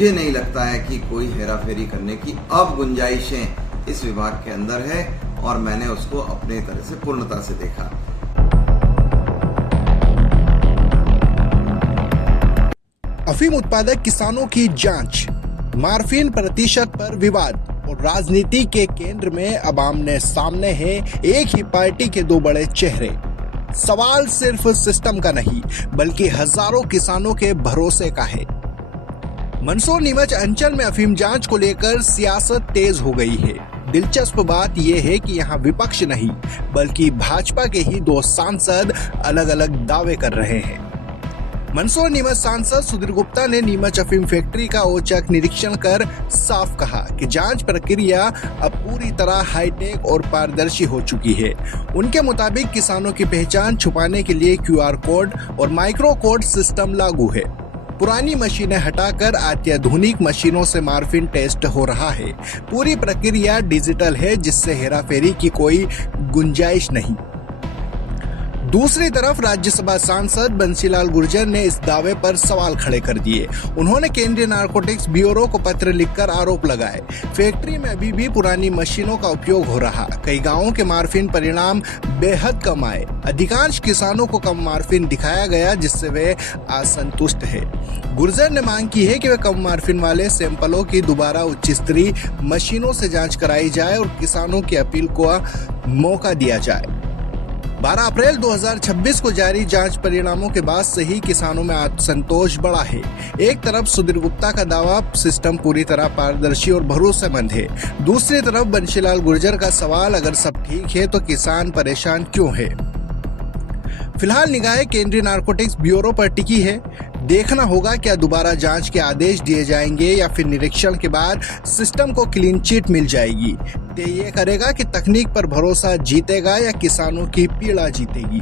मुझे नहीं लगता है कि कोई हेराफेरी करने की अब गुंजाइशें इस विभाग के अंदर है और मैंने उसको अपने तरह से पूर्णता से देखा। अफीम उत्पादक किसानों की जांच, मार्फिन प्रतिशत पर विवाद और राजनीति के केंद्र में अब आमने सामने है एक ही पार्टी के दो बड़े चेहरे। सवाल सिर्फ सिस्टम का नहीं बल्कि हजारों किसानों के भरोसे का है। मंदसौर नीमच अंचल में अफीम जांच को लेकर सियासत तेज हो गई है। दिलचस्प बात यह है कि यहाँ विपक्ष नहीं बल्कि भाजपा के ही दो सांसद अलग अलग दावे कर रहे हैं। मंदसौर नीमच सांसद सुधीर गुप्ता ने नीमच अफीम फैक्ट्री का औचक निरीक्षण कर साफ कहा कि जांच प्रक्रिया अब पूरी तरह हाईटेक और पारदर्शी हो चुकी है। उनके मुताबिक किसानों की पहचान छुपाने के लिए QR कोड और माइक्रो कोड सिस्टम लागू है। पुरानी मशीनें हटाकर अत्याधुनिक मशीनों से मार्फिन टेस्ट हो रहा है। पूरी प्रक्रिया डिजिटल है जिससे हेराफेरी की कोई गुंजाइश नहीं। दूसरी तरफ राज्यसभा सांसद बंसीलाल गुर्जर ने इस दावे पर सवाल खड़े कर दिए। उन्होंने केंद्रीय नारकोटिक्स ब्यूरो को पत्र लिखकर आरोप लगाए, फैक्ट्री में अभी भी पुरानी मशीनों का उपयोग हो रहा। कई गांवों के मार्फिन परिणाम बेहद कम आए। अधिकांश किसानों को कम मार्फिन दिखाया गया जिससे वे असंतुष्ट है। गुर्जर ने मांग की है कि वे कम मार्फिन वाले सैंपलों की दोबारा उच्च स्तरीय मशीनों से जाँच कराई जाए और किसानों की अपील को मौका दिया जाए। 12 अप्रैल 2026 को जारी जांच परिणामों के बाद से ही किसानों में असंतोष बढ़ा है। एक तरफ सुधीर गुप्ता का दावा सिस्टम पूरी तरह पारदर्शी और भरोसेमंद है, दूसरी तरफ बंसीलाल गुर्जर का सवाल अगर सब ठीक है तो किसान परेशान क्यों है। फिलहाल निगाहें केंद्रीय नारकोटिक्स ब्यूरो पर टिकी है। देखना होगा क्या दोबारा जांच के आदेश दिए जाएंगे या फिर निरीक्षण के बाद सिस्टम को क्लीन चिट मिल जाएगी। ये करेगा कि तकनीक पर भरोसा जीतेगा या किसानों की पीड़ा जीतेगी।